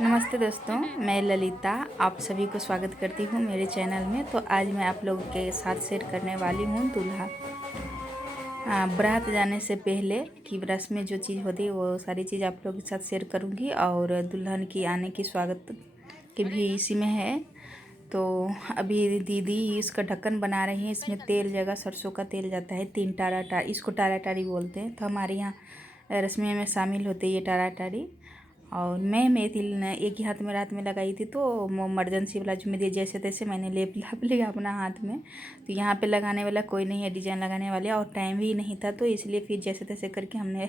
नमस्ते दोस्तों, मैं ललिता आप सभी को स्वागत करती हूँ मेरे चैनल में। तो आज मैं आप लोगों के साथ शेयर करने वाली हूँ दूल्हा बारात जाने से पहले की रस्में जो चीज़ होती है वो सारी चीज़ आप लोगों के साथ शेयर करूँगी। और दुल्हन की आने की स्वागत की भी इसी में है। तो अभी दीदी इसका ढक्कन बना रही है। इसमें तेल जगह सरसों का तेल जाता है। 3 टारा इसको टारा टारी बोलते हैं। तो हमारे यहाँ रस्में में शामिल होते ये टारा टारी। और मैं तिल एक ही हाथ में रात में लगाई थी, तो वो इमरजेंसी वाला जो मेरे जैसे तैसे मैंने लेप लिया अपना हाथ में। तो यहाँ पे लगाने वाला कोई नहीं है, डिजाइन लगाने वाले, और टाइम भी नहीं था, तो इसलिए फिर जैसे तैसे करके हमने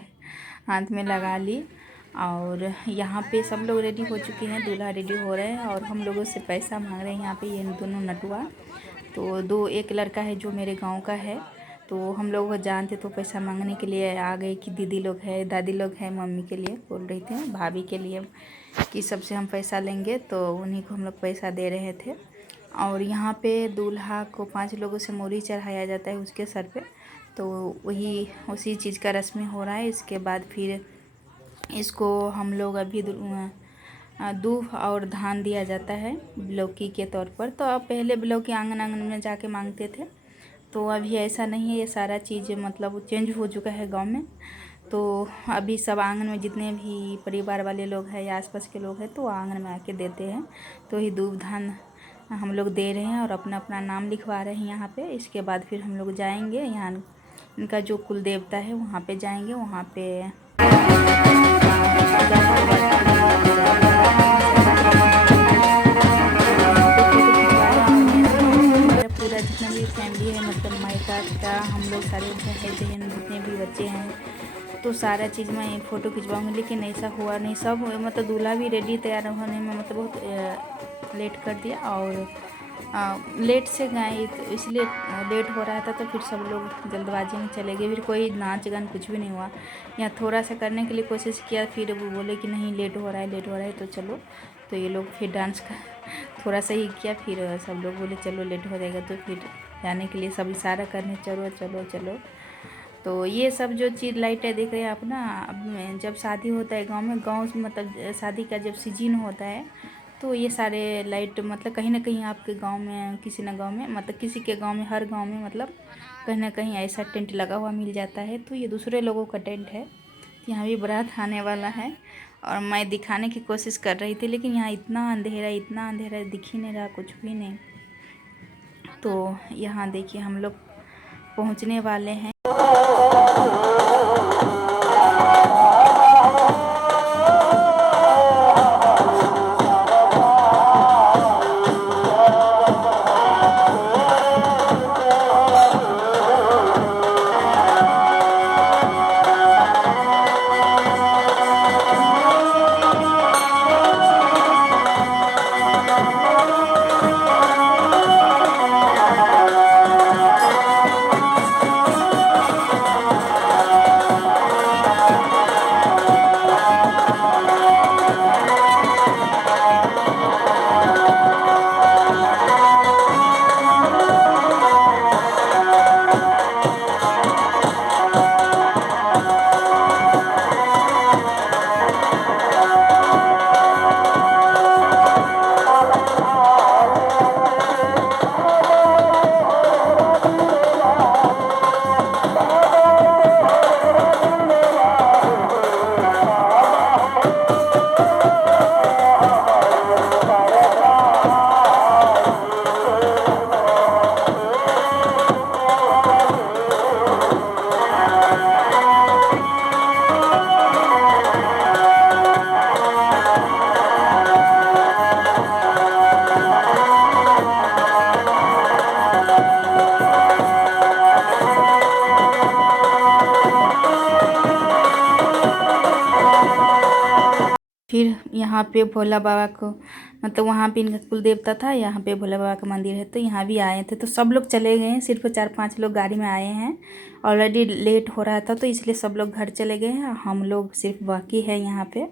हाथ में लगा ली। और यहाँ पे सब लोग रेडी हो चुके हैं, दूल्हा रेडी हो रहे हैं और हम लोगों से पैसा मांग रहे हैं। यहाँ पे ये दोनों नटुआ, तो एक लड़का है जो मेरे गाँव का है, तो हम लोग जानते, तो पैसा मांगने के लिए आ गए कि दीदी लोग है, दादी लोग हैं, मम्मी के लिए बोल रही थी, भाभी के लिए कि सबसे हम पैसा लेंगे, तो उन्हीं को हम लोग पैसा दे रहे थे। और यहाँ पे दूल्हा को 5 लोगों से मोरी चढ़ाया जाता है उसके सर पे। तो वही उसी चीज़ का रस्म हो रहा है। इसके बाद फिर इसको हम लोग अभी दूध और धान दिया जाता है बिलौकी के तौर पर। तो अब पहले बिलौकी आंगन आंगन में जाके मांगते थे, तो अभी ऐसा नहीं है। ये सारा चीज़ मतलब चेंज हो चुका है गांव में। तो अभी सब आंगन में जितने भी परिवार वाले लोग हैं या आसपास के लोग हैं, तो आंगन में आके देते हैं। तो ये दूध धान हम लोग दे रहे हैं और अपना अपना नाम लिखवा रहे हैं यहाँ पे। इसके बाद फिर हम लोग जाएंगे यहाँ, इनका जो कुल देवता है वहाँ पे जाएंगे। वहाँ पे पूरा जितना भी फैमिली है, मतलब मायका का हम लोग सारे भाई बहन जितने भी बच्चे हैं, तो सारा चीज़ मैं फ़ोटो खिंचवाऊँगी। लेकिन ऐसा हुआ नहीं। सब मतलब दूल्हा भी रेडी तैयार होने में मतलब बहुत लेट कर दिया, और लेट से गए तो इसलिए लेट हो रहा था। तो फिर सब लोग जल्दबाजी में चले गए। फिर कोई नाच गान कुछ भी नहीं हुआ। यहाँ थोड़ा सा करने के लिए कोशिश किया, फिर वो बोले कि नहीं लेट हो रहा है, लेट हो रहा है, तो चलो। तो ये लोग फिर डांस का थोड़ा सा ही किया, फिर सब लोग बोले चलो लेट हो जाएगा, तो फिर जाने के लिए सब इशारा करने चलो चलो चलो। तो ये सब जो चीज़ लाइटें देख रहे हैं आप ना, अब जब शादी होता है गांव में, गांव मतलब शादी का जब सीजन होता है, तो ये सारे लाइट मतलब कहीं ना कहीं आपके गांव में, किसी न गांव में, मतलब किसी के गांव में, हर गांव में मतलब कहीं ना कहीं ऐसा टेंट लगा हुआ मिल जाता है। तो ये दूसरे लोगों का टेंट है। यहाँ भी बारात आने वाला है और मैं दिखाने की कोशिश कर रही थी, लेकिन यहाँ इतना अंधेरा दिख ही नहीं रहा, कुछ भी नहीं। तो यहाँ देखिए हम लोग पहुँचने वाले हैं। फिर यहाँ पे भोला बाबा को, मतलब वहाँ पे इनका कुल देवता था, यहाँ पे भोला बाबा का मंदिर है, तो यहाँ भी आए थे। तो सब लोग चले गए हैं, सिर्फ 4-5 लोग गाड़ी में आए हैं। ऑलरेडी लेट हो रहा था, तो इसलिए सब लोग घर चले गए हैं, हम लोग सिर्फ बाकी है यहाँ पे।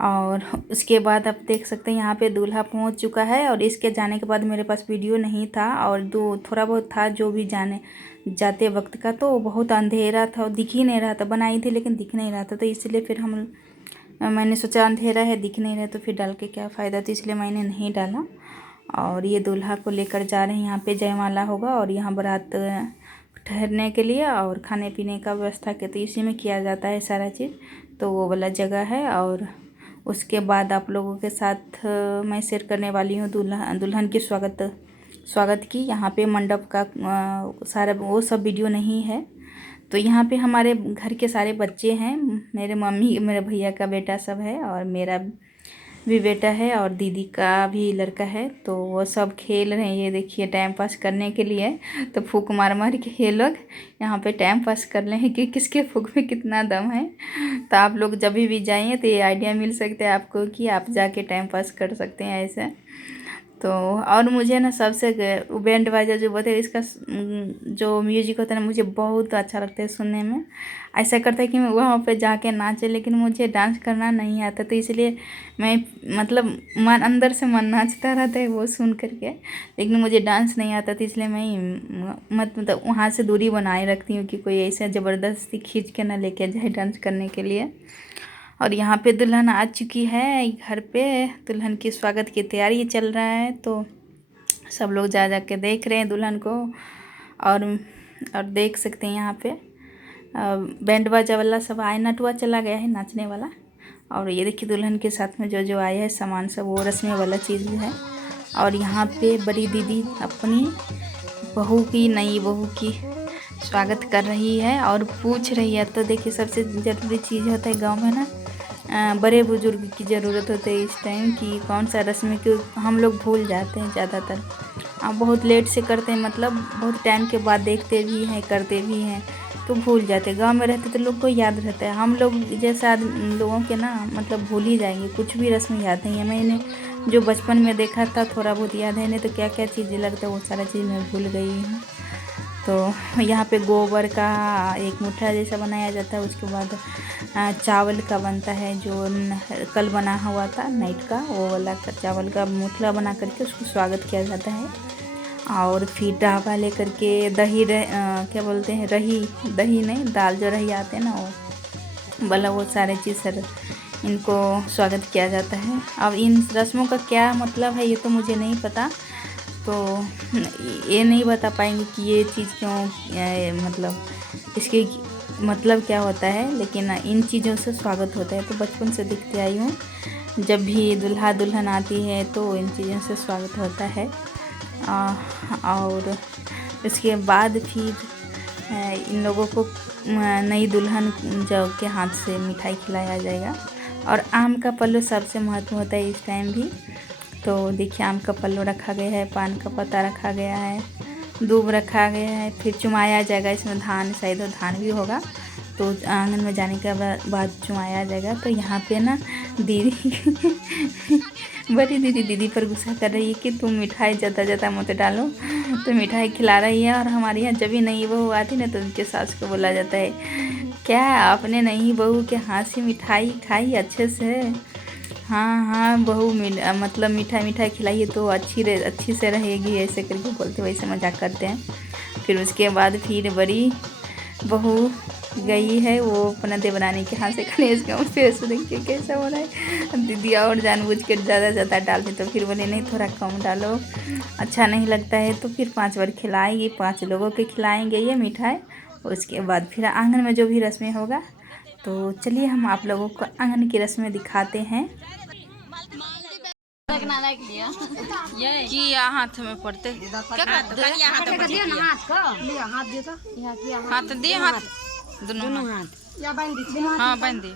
और उसके बाद आप देख सकते हैं यहाँ पे दूल्हा पहुँच चुका है। और इसके जाने के बाद मेरे पास वीडियो नहीं था, और थोड़ा बहुत था जो भी जाते वक्त का, तो बहुत अंधेरा था, दिख ही नहीं रहा था। बनाई थी लेकिन दिख नहीं रहा था, तो इसलिए फिर हम मैंने सोचा अंधेरा है दिख नहीं रहा तो फिर डाल के क्या फ़ायदा, तो इसलिए मैंने नहीं डाला। और ये दूल्हा को लेकर जा रहे हैं, यहाँ पे जयमाला होगा और यहाँ बारात ठहरने के लिए और खाने पीने का व्यवस्था के तो इसी में किया जाता है सारा चीज़, तो वो वाला जगह है। और उसके बाद आप लोगों के साथ मैं शेयर करने वाली हूँ दुल्हन की स्वागत की। यहाँ पे मंडप का सारा वो सब वीडियो नहीं है। तो यहाँ पे हमारे घर के सारे बच्चे हैं, मेरे मम्मी मेरे भैया का बेटा सब है और मेरा भी बेटा है और दीदी का भी लड़का है। तो वो सब खेल रहे हैं, ये देखिए टाइम पास करने के लिए। तो फूक मार मार के ये लोग यहाँ पे टाइम पास कर रहे हैं कि किसके फूक में कितना दम है। तो आप लोग जब भी जाइए तो ये आइडिया मिल सकता है आपको कि आप जाके टाइम पास कर सकते हैं ऐसे। तो और मुझे ना सबसे बैंड बाजा जो बोलते हैं इसका जो म्यूजिक होता है ना, मुझे बहुत अच्छा लगता है सुनने में। ऐसा करता है कि मैं वहाँ पे जाके नाचे, लेकिन मुझे डांस करना नहीं आता, तो इसलिए मैं मतलब मन अंदर से मन नाचता रहता है वो सुन करके, लेकिन मुझे डांस नहीं आता, तो इसलिए मैं मतलब वहाँ से दूरी बनाए रखती हूँ कि कोई ऐसा ज़बरदस्ती खींच के ना लेके जाए डांस करने के लिए। और यहाँ पे दुल्हन आ चुकी है घर पे, दुल्हन की स्वागत की तैयारी चल रहा है। तो सब लोग जा के देख रहे हैं दुल्हन को। और देख सकते हैं यहाँ पे बैंड बाजा वाला सब आए, नटुआ चला गया है नाचने वाला। और ये देखिए दुल्हन के साथ में जो जो आया है सामान सब वो रस्में वाला चीज़ भी है। और यहाँ पे बड़ी दीदी अपनी बहू की नई बहू की स्वागत कर रही है और पूछ रही है। तो देखिए सबसे ज़रूरी चीज़ होता है गांव में ना, बड़े बुजुर्ग की ज़रूरत होती है इस टाइम कि कौन सा रस्म की हम लोग भूल जाते हैं ज़्यादातर। बहुत लेट से करते हैं, मतलब बहुत टाइम के बाद देखते भी हैं करते भी हैं तो भूल जाते हैं। गांव में रहते तो लोग को याद रहता है, हम लोग जैसा लोगों के ना मतलब भूल ही जाएंगे, कुछ भी रस्म याद नहीं है। मैंने जो बचपन में देखा था थोड़ा बहुत याद है, नहीं तो क्या क्या चीज़ें लगता है वो सारा चीज़ मैं भूल गई हूँ। तो यहाँ पे गोबर का एक मुठ्ठा जैसा बनाया जाता है, उसके बाद चावल का बनता है जो कल बना हुआ था नाइट का, वो वाला चावल का मुठला बना करके उसको स्वागत किया जाता है। और फिर ढाबा ले करके दही क्या बोलते हैं दही नहीं दाल जो रही आते हैं ना वो वाला, वो सारे चीज़ सर इनको स्वागत किया जाता है। अब इन रस्मों का क्या मतलब है ये तो मुझे नहीं पता, तो ये नहीं बता पाएंगे कि ये चीज़ क्यों मतलब इसके मतलब क्या होता है, लेकिन इन चीज़ों से स्वागत होता है। तो बचपन से दिखते आई हूँ, जब भी दूल्हा दुल्हन आती है तो इन चीज़ों से स्वागत होता है। और इसके बाद फिर इन लोगों को नई दुल्हन जो के हाथ से मिठाई खिलाया जाएगा। और आम का पल्लू सबसे महत्व होता है इस टाइम भी। तो देखिए आम का पल्लू रखा गया है, पान का पत्ता रखा गया है, दूब रखा गया है, फिर चुमाया जाएगा। इसमें धान शायद धान भी होगा, तो आंगन में जाने के बाद चुमाया जाएगा। तो यहाँ पे ना दीदी बड़ी दीदी पर गुस्सा कर रही है कि तुम मिठाई ज़्यादा मत डालो, तो मिठाई खिला रही है। और हमारे यहाँ जब भी नई बहू आती ना तो उनके सास को बोला जाता है, क्या आपने नई बहू के हाथ से मिठाई खाई अच्छे से? हाँ बहू मतलब मिठाई खिलाइए तो अच्छी से रहेगी, ऐसे करके बोलते वैसे मजाक करते हैं। फिर उसके बाद फिर बड़ी बहू गई है, वो अपना देवरानी के हाथ से खाने, इसका फेस देखिए कैसा हो रहा है। दीदी और जानबूझ के ज़्यादा डालती, तो फिर बोले नहीं थोड़ा कम डालो, अच्छा नहीं लगता है। तो फिर 5 बार खिलाएगी, 5 लोगों के खिलाएंगे ये मिठाई। उसके बाद फिर आंगन में जो भी रस्में होगा, तो चलिए हम आप लोगों को आंगन की रस्में दिखाते हैं। किया हाथ में पड़ते हाथ दे हाथ दोनों हाथ हाँ बांध दे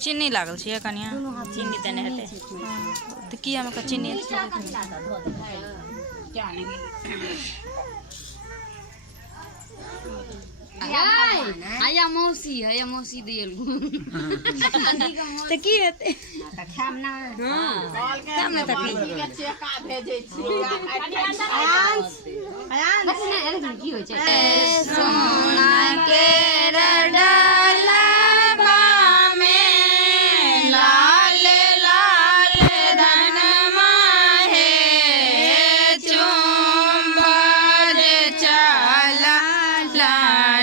चीनी लागल छै कनिया चीनी देने हेतै तो किया में का चीनी आया मौसी दियल त की हेतै त खाम ना खाम ना त चेका भेजै छी बस ने अरे की होय छै सोना के रडला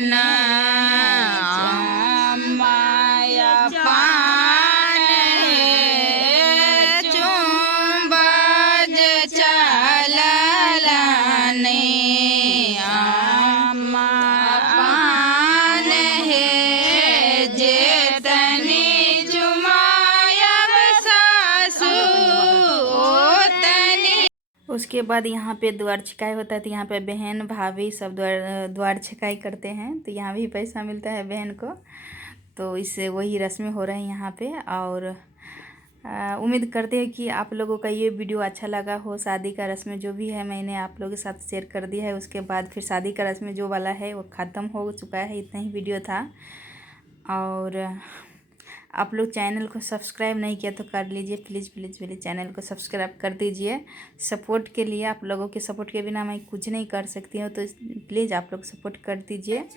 ना उसके बाद यहाँ पे द्वार छिकाई होता है, तो यहाँ पे बहन भाभी सब द्वार छिकाई करते हैं, तो यहाँ भी पैसा मिलता है बहन को। तो इससे वही रस्में हो रहे हैं यहाँ पे। और उम्मीद करते हैं कि आप लोगों का ये वीडियो अच्छा लगा हो। शादी का रस्में जो भी है मैंने आप लोगों के साथ शेयर कर दिया है। उसके बाद फिर शादी का रस्में जो वाला है वो ख़त्म हो चुका है। इतना ही वीडियो था। और आप लोग चैनल को सब्सक्राइब नहीं किया तो कर लीजिए, प्लीज़ प्लीज़ प्लीज़ चैनल को सब्सक्राइब कर दीजिए। सपोर्ट के लिए, आप लोगों के सपोर्ट के बिना मैं कुछ नहीं कर सकती हूँ, तो प्लीज़ आप लोग सपोर्ट कर दीजिए।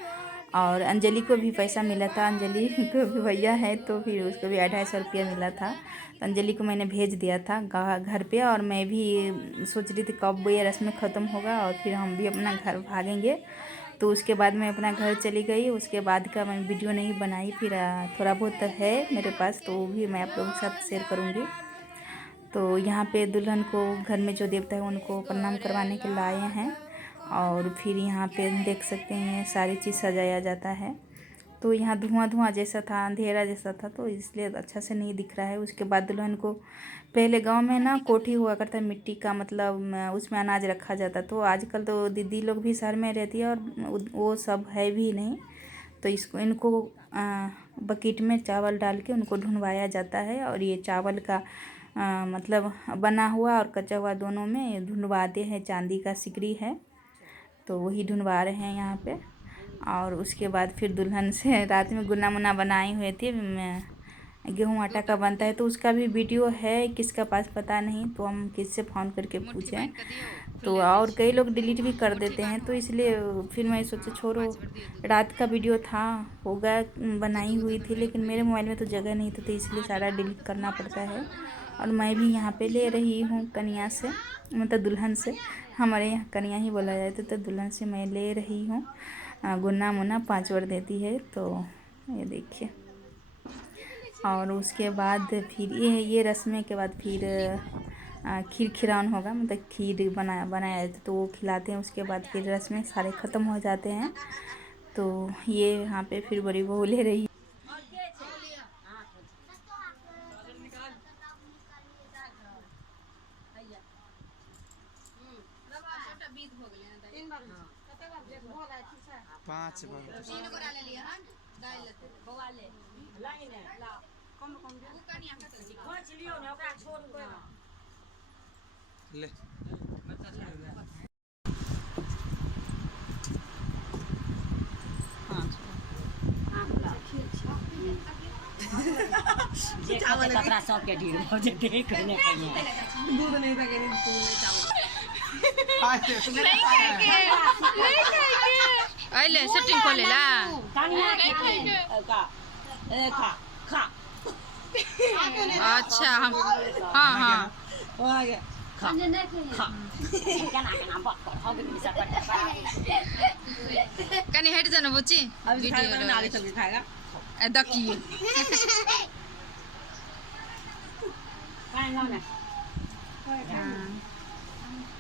और अंजलि को भी पैसा मिला था, अंजलि को भी भैया है तो फिर उसको भी 250 रुपया मिला था। तो अंजलि को मैंने भेज दिया था घर पे। और मैं भी सोच रही थी कब ये रस्म ख़त्म होगा और फिर हम भी अपना घर भागेंगे। तो उसके बाद मैं अपना घर चली गई। उसके बाद का मैं वीडियो नहीं बनाई। फिर थोड़ा बहुत है मेरे पास, तो वो भी मैं आप लोगों के साथ शेयर करूँगी। तो यहाँ पे दुल्हन को घर में जो देवता है उनको प्रणाम करवाने के लाए हैं। और फिर यहाँ पे देख सकते हैं सारी चीज़ सजाया जाता है। तो यहाँ धुआं धुआं जैसा था, अंधेरा जैसा था, तो इसलिए अच्छा से नहीं दिख रहा है। उसके बाद दुल्हन को पहले गांव में ना कोठी हुआ करता है मिट्टी का, मतलब उसमें अनाज रखा जाता। तो आजकल तो दीदी लोग भी शहर में रहती है और वो सब है भी नहीं। तो इनको बकेट में चावल डाल के उनको ढुनवाया जाता है। और ये चावल का मतलब बना हुआ और कच्चा हुआ दोनों में ढुनवाते हैं। चांदी का सिकड़ी है तो वही ढुनवा रहे हैं यहाँ पे। और उसके बाद फिर दुल्हन से रात में गुन्ना मुन्ना बनाई हुई थी, गेहूँ आटा का बनता है, तो उसका भी वीडियो है किसका पास पता नहीं। तो हम किससे फ़ोन करके पूछें, तो और कई लोग डिलीट भी कर देते हैं। तो इसलिए फिर मैं सोचा छोड़ो, रात का वीडियो था, होगा बनाई हुई थी, लेकिन मेरे मोबाइल में तो जगह नहीं थी, तो इसलिए सारा डिलीट करना पड़ता है। और मैं भी यहाँ पे ले रही हूँ कन्या से, मतलब दुल्हन से। हमारे यहाँ कन्या ही बोला जाता है, तो दुल्हन से मैं ले रही हूँ। गुन्ना मुन्ना 5 बार देती है, तो ये देखिए। और उसके बाद फिर ये रस्में के बाद फिर खीर खिलान होगा, मतलब खीर बनाया जाता तो वो खिलाते हैं। उसके बाद फिर रस्में सारे ख़त्म हो जाते हैं। तो ये यहाँ पे फिर बड़ी बहू ले रही। पाँच बार ले कपड़ा सब के ढील हो जे देख ने कहिए दूध नहीं था के अइले सेटिंग कर लेला खा खा अच्छा। हम हाँ हाँ हो गया खा खा केना केना बात कर हो गई सब कनी हट जाना बुच्ची, अभी खाएगा नाली चल के खाएगा। देखिए पानी लो ना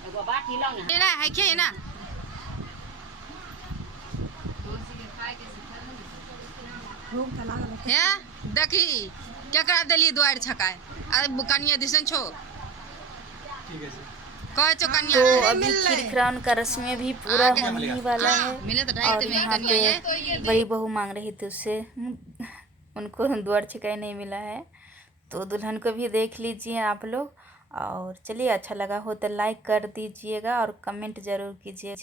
एगो बाटी लो ना ना है के ना हे देखी केकरा देली द्वार छकाए आ कनिया दिसन छो ठीक है कह चो कनिया। तो अभी खीर खिलान का रस्में भी पूरा होने ही वाला है। और यहाँ पे बड़ी बहू मांग रही थी उससे, उनको द्वार छिकाई नहीं मिला है। तो दुल्हन को भी देख लीजिए आप लोग। और चलिए, अच्छा लगा हो तो लाइक कर दीजिएगा और कमेंट ज़रूर कीजिए।